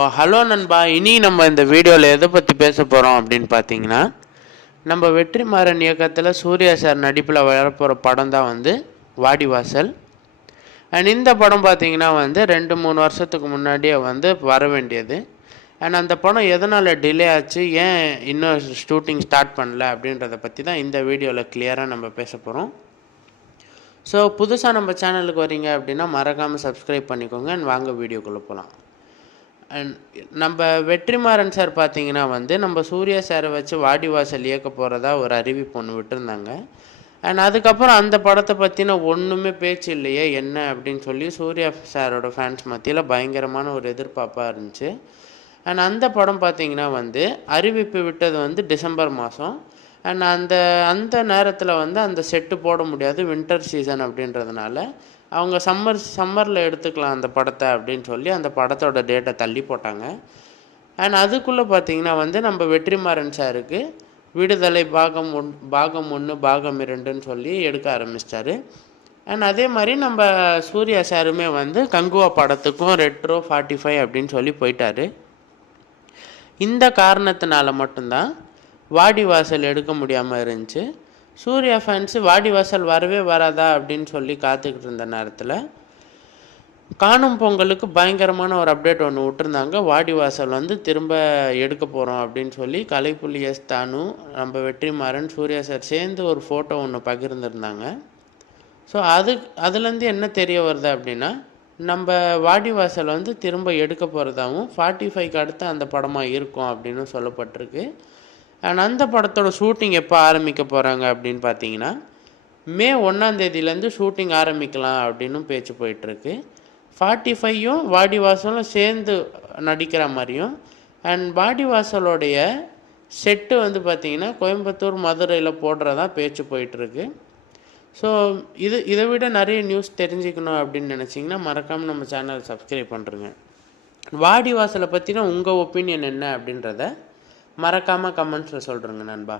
Hello நண்பா, இனி நம்ம இந்த வீடியோவில் எதை பற்றி பேச போகிறோம் அப்படின்னு பார்த்தீங்கன்னா, நம்ம வெற்றிமாறன் இயக்கத்தில் சூர்யா சார் நடிப்பில் வரப்போகிற படம் தான் வாடிவாசல். அண்ட் இந்த படம் பார்த்தீங்கன்னா 2-3 வருஷத்துக்கு முன்னாடியே வர வேண்டியது. அண்ட் அந்த படம் எதனால் டிலே ஆச்சு, ஏன் இன்னும் ஷூட்டிங் ஸ்டார்ட் பண்ணல அப்படின்றத பற்றி தான் இந்த வீடியோவில் கிளியராக நம்ம பேச போகிறோம். ஸோ புதுசாக நம்ம சேனலுக்கு வரீங்க அப்படின்னா மறக்காமல் சப்ஸ்கிரைப் பண்ணிக்கோங்க. அண்ட் வாங்க வீடியோக்குள்ளே போகலாம். அண்ட் நம்ம வெற்றிமாறன் சார் பார்த்தீங்கன்னா நம்ம சூர்யா சாரை வச்சு வாடிவாசல் இயக்க போகிறதா ஒரு அறிவிப்பு ஒன்று விட்டுருந்தாங்க. அண்ட் அதுக்கப்புறம் அந்த படத்தை பற்றின ஒன்றுமே பேச்சு இல்லையே என்ன அப்படின்னு சொல்லி சூர்யா சாரோட ஃபேன்ஸ் மத்தியில் பயங்கரமான ஒரு எதிர்பார்ப்பாக இருந்துச்சு. அண்ட் அந்த படம் பார்த்திங்கன்னா அறிவிப்பு விட்டது டிசம்பர் மாதம். அண்ட் அந்த அந்த நேரத்தில் அந்த செட்டு போட முடியாது, வின்டர் சீசன் அப்படின்றதுனால அவங்க சம்மரில் எடுத்துக்கலாம் அந்த படத்தை அப்படின்னு சொல்லி அந்த படத்தோட டேட்டை தள்ளி போட்டாங்க. அண்ட் அதுக்குள்ளே பார்த்திங்கன்னா நம்ம வெற்றிமாறன் சாருக்கு விடுதலை பாகம் 1 பாகம் 2ன்னு சொல்லி எடுக்க ஆரம்பிச்சிட்டாரு. அண்ட் அதே மாதிரி நம்ம சூர்யா சாருமே கங்குவா படத்துக்கும் ரெட்ரோ 45 அப்படின்னு சொல்லி போயிட்டார். இந்த காரணத்தினால மட்டும்தான் வாடிவாசல் எடுக்க முடியாமல் இருந்துச்சு. சூர்யா ஃபேன்ஸு வாடிவாசல் வரவே வராதா அப்படின்னு சொல்லி காத்துக்கிட்டு இருந்த நேரத்தில் காணும் பொங்கலுக்கு பயங்கரமான ஒரு அப்டேட் ஒன்று விட்டுருந்தாங்க. வாடிவாசல் திரும்ப எடுக்க போகிறோம் அப்படின்னு சொல்லி கலைப்புலி எஸ் தானு, நம்ம வெற்றிமாறன், சூர்யா சார் சேர்ந்து ஒரு ஃபோட்டோ ஒன்று பகிர்ந்துருந்தாங்க. ஸோ அதுலேருந்து என்ன தெரிய வருது அப்படின்னா, நம்ம வாடிவாசல் திரும்ப எடுக்க போகிறதாகவும் 45க்கு அடுத்து அந்த படமாக இருக்கும் அப்படின்னு சொல்லப்பட்டிருக்கு. அண்ட் அந்த படத்தோட ஷூட்டிங் எப்போ ஆரம்பிக்க போகிறாங்க அப்படின்னு பார்த்தீங்கன்னா, மே 1 ஷூட்டிங் ஆரம்பிக்கலாம் அப்படின்னு பேச்சு போயிட்டுருக்கு. 45யும் வாடிவாசலும் சேர்ந்து நடிக்கிற மாதிரியும். அண்ட் வாடிவாசலோடைய செட்டு பார்த்திங்கன்னா கோயம்புத்தூர், மதுரையில் போடுறதா பேச்சு போயிட்டுருக்கு. ஸோ இதை விட நிறைய நியூஸ் தெரிஞ்சுக்கணும் அப்படின்னு நினச்சிங்கன்னா மறக்காமல் நம்ம சேனலை சப்ஸ்கிரைப் பண்ணுறேங்க. வாடிவாசலை பற்றின உங்கள் ஒப்பீனியன் என்ன அப்படின்றத மறக்காமல் கமெண்ட்ஸில் சொல்கிறேங்க நண்பா.